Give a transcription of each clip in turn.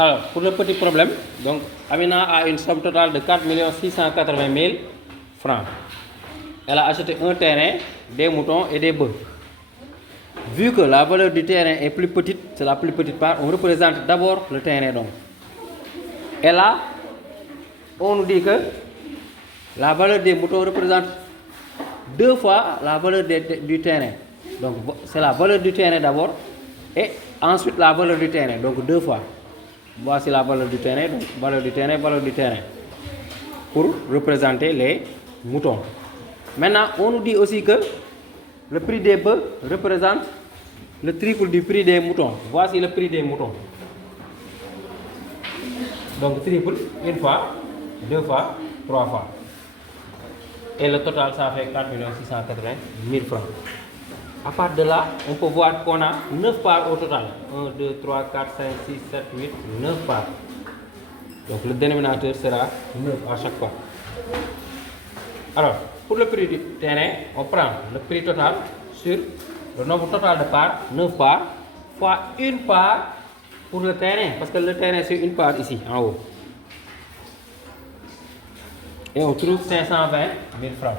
Alors, pour le petit problème, donc Amina a une somme totale de 4 680 000 francs. Elle a acheté un terrain, des moutons et des bœufs. Vu que la valeur du terrain est plus petite, c'est la plus petite part, on représente d'abord le terrain donc. Et là, on nous dit que la valeur des moutons représente 2 fois la valeur du terrain. Donc c'est la valeur du terrain d'abord et ensuite la valeur du terrain, donc 2 fois. Voici la valeur du terrain, donc valeur du terrain, pour représenter les moutons. Maintenant, on nous dit aussi que le prix des bœufs représente le triple du prix des moutons. Voici le prix des moutons. Donc triple, une fois, 2 fois, 3 fois. Et le total, ça fait 4 680 000 francs. À part de là, on peut voir qu'on a 9 parts au total. 1, 2, 3, 4, 5, 6, 7, 8, 9 parts. Donc le dénominateur sera 9 à chaque fois. Alors, pour le prix du terrain, on prend le prix total sur le nombre total de parts, 9 parts, fois une part pour le terrain, parce que le terrain c'est une part ici, en haut. Et on trouve 520 000 francs.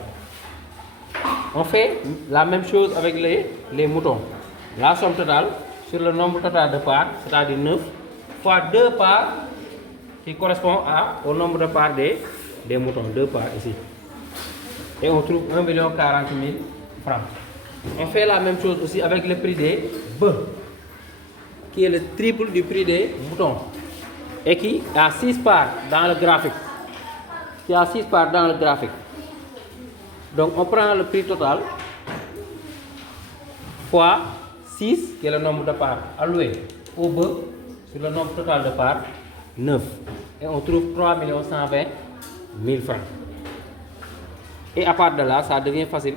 On fait la même chose avec les moutons. La somme totale sur le nombre total de parts, c'est-à-dire 9, fois 2 parts qui correspond au nombre de parts des moutons, 2 parts ici. Et on trouve 1 40 000 francs. On fait la même chose aussi avec le prix des bœufs, qui est le triple du prix des moutons, et qui a 6 parts dans le graphique. Donc on prend le prix total fois 6, qui est le nombre de parts allouées au bœuf, sur le nombre total de parts, 9. Et on trouve 3 120 000 francs. Et à part de là, ça devient facile.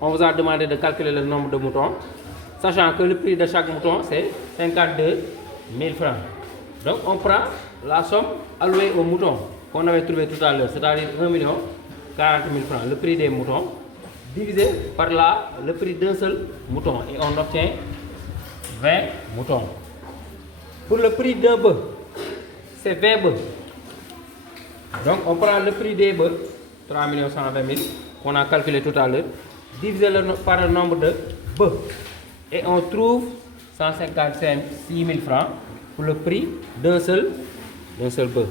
On vous a demandé de calculer le nombre de moutons, sachant que le prix de chaque mouton, c'est 52 000 francs. Donc on prend la somme allouée aux moutons qu'on avait trouvé tout à l'heure, c'est-à-dire 1 40 000 francs, le prix des moutons, divisé par le prix d'un seul mouton, et on obtient 20 moutons. Pour le prix d'un bœuf, c'est 20 bœufs. Donc on prend le prix des bœufs, 3 120 000, qu'on a calculé tout à l'heure, divisé par le nombre de bœufs, et on trouve 156 000 francs pour le prix d'un seul bœuf.